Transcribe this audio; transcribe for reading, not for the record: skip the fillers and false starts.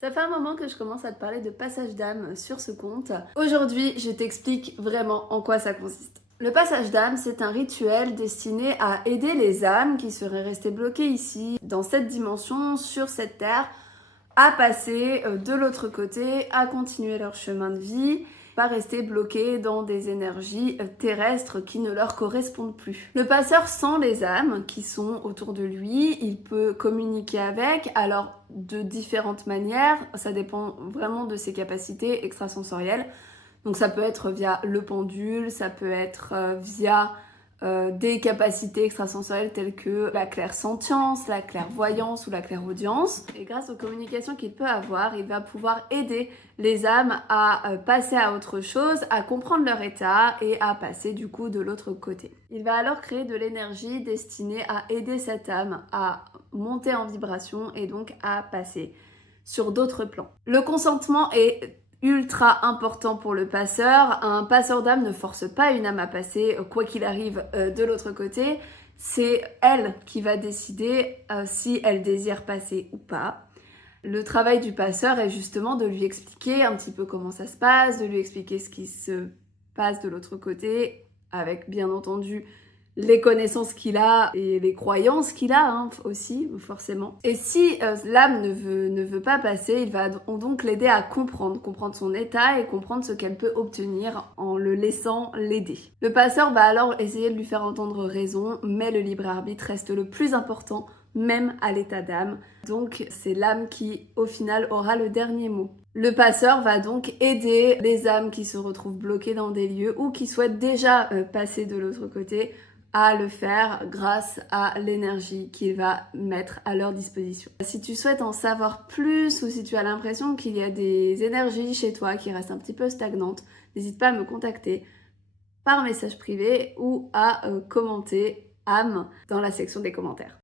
Ça fait un moment que je commence à te parler de passage d'âme sur ce compte. Aujourd'hui, je t'explique vraiment en quoi ça consiste. Le passage d'âme, c'est un rituel destiné à aider les âmes qui seraient restées bloquées ici, dans cette dimension, sur cette terre, à passer de l'autre côté, à continuer leur chemin de vie, pas rester bloqués dans des énergies terrestres qui ne leur correspondent plus. Le passeur sent les âmes qui sont autour de lui, il peut communiquer avec, alors de différentes manières, ça dépend vraiment de ses capacités extrasensorielles. Donc ça peut être via le pendule, ça peut être via des capacités extrasensorielles telles que la clairsentience, la clairvoyance ou la clairaudience. Et grâce aux communications qu'il peut avoir, il va pouvoir aider les âmes à passer à autre chose, à comprendre leur état et à passer du coup de l'autre côté. Il va alors créer de l'énergie destinée à aider cette âme à monter en vibration et donc à passer sur d'autres plans. Le consentement est ultra important pour le passeur. Un passeur d'âme ne force pas une âme à passer, quoi qu'il arrive de l'autre côté. C'est elle qui va décider si elle désire passer ou pas. Le travail du passeur est justement de lui expliquer un petit peu comment ça se passe, de lui expliquer ce qui se passe de l'autre côté, avec bien entendu les connaissances qu'il a et les croyances qu'il a aussi, forcément. Et si l'âme ne veut pas passer, il va donc l'aider à comprendre son état et comprendre ce qu'elle peut obtenir en le laissant l'aider. Le passeur va alors essayer de lui faire entendre raison, mais le libre arbitre reste le plus important, même à l'état d'âme. Donc c'est l'âme qui, au final, aura le dernier mot. Le passeur va donc aider les âmes qui se retrouvent bloquées dans des lieux ou qui souhaitent déjà passer de l'autre côté à le faire grâce à l'énergie qu'il va mettre à leur disposition. Si tu souhaites en savoir plus ou si tu as l'impression qu'il y a des énergies chez toi qui restent un petit peu stagnantes, n'hésite pas à me contacter par message privé ou à commenter âme dans la section des commentaires.